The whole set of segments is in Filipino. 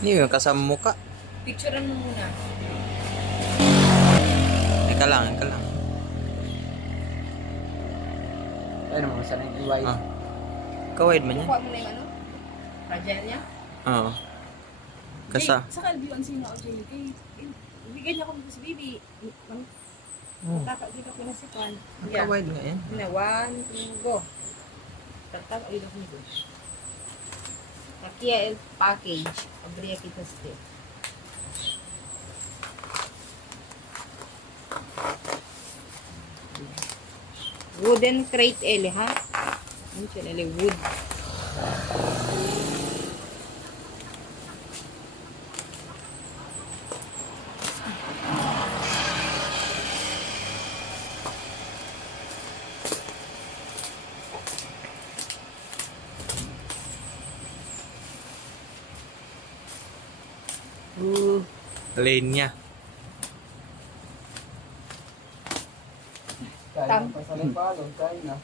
Hindi yung kasama muka. Picturean mo muna. Ika lang, ika lang. Ayun mo, saan yung iway? Ah. Kawide man yan. Kuha mo na yung ano? Fragile niya? Oo. Kasa. Sa kalbiyon sino o Jenny? Kay, bigyan niya ko si Bibi. Tatapag dito ko na si Juan. Kawide nga yan. Na, 1, 2, go. Tatapag dito ko nito. Nakia el package. Abria kita step. Wooden crate ele, ha? Ano siya ele? Wood. Lane niya. Tam. Pasalay pa, long time na.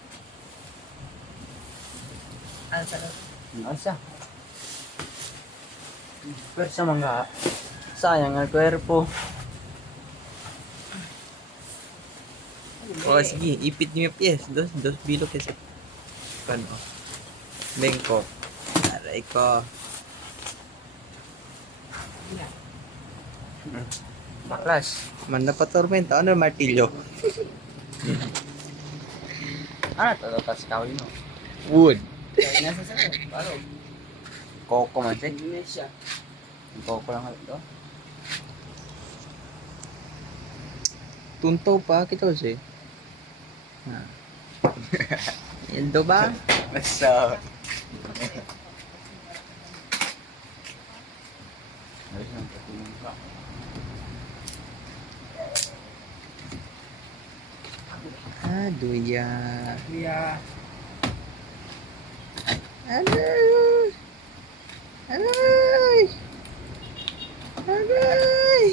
Ano sa loob? Asa? Pero sa mga sayang ang kwerpo. O sige, ipit niyo yung piyes. Dos bilo kasi. Ano? Bengko. Aray ko. Baklas. Manda pa tormenta. Ano martilyo? Ano ito? Tapos kawin mo. Wood. Kaya nasa sa palo. Koko man siya. Indonesia. Yung koko lang ito. Tunto pa kita kasi. Ito ba? Basta. Ayos lang, patulong ka. Duya. Kuya. Aray! Aray! Aray!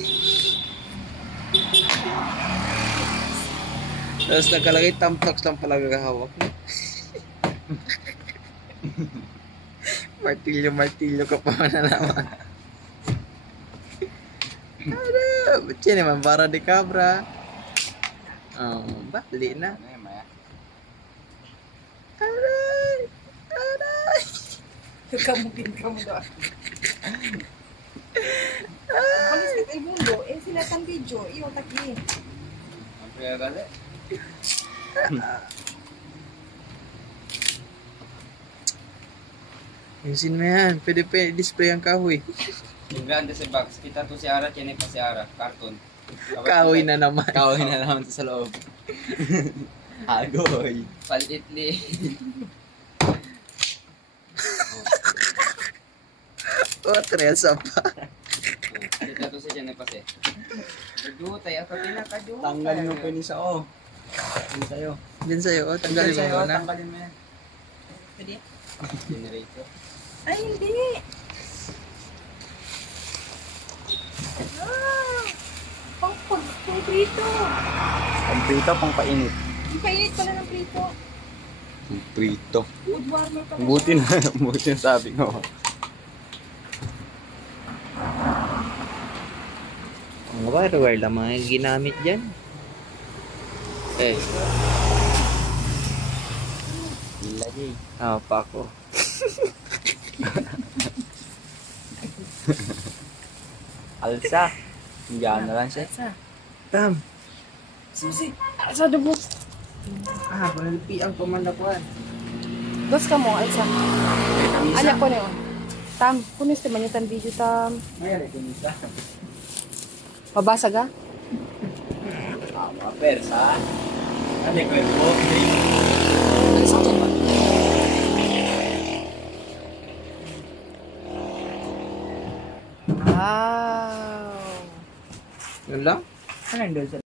Tapos nakalagay tamtox lang pala gagahawak. Martilyo ka pa na naman. Aray! Ba't yan naman? Para di cabra. Oh, bali na. Ano yan, Maya? Aray! Aray! Kamukin ka mo doon. Alis ka kay mundo. Sila tang video. Iyo, taki. Ang kaya kasi? Ayusin mo yan. Pwede display ang kahoy. Yung grande sa box. Kita to si Ara, tiyan pa si Ara. Carton. Kahoy na naman. Kahoy na naman to sa loob. Agoy. Palitli. Oh, tresa pa. Kita to si tiyan pa si. Kadu, tayo ka pinakadu. Tanggalin mo pa ni sa o. Yun sa'yo. Diyan sa'yo, oh. Tanggalin mo muna. Tanggalin mo yan. Pwede? Generator. Ay, hindi. Pang prito. Ang prito, pang painit. Ipainit pala ng prito. Ang prito. Wood warmer pala. Buti na, buti na sabi ko. Ang wire lang mga ginamit dyan. Eh. Lagi. Ah, pako. Alsa. Diyan na lang siya. Tam. Susi. Sa dubo. Ah, malpi ang pamandakuan. Dos ka mo, Alsa. Ano ko na yun? Tam, kunis naman yung tan video, Tam. Mayroon ko nisa. Mabasa ka? Mga persa. Ano ko yung po? Alsa dyan ba? Wow. Yun lang? Ano yung doon sa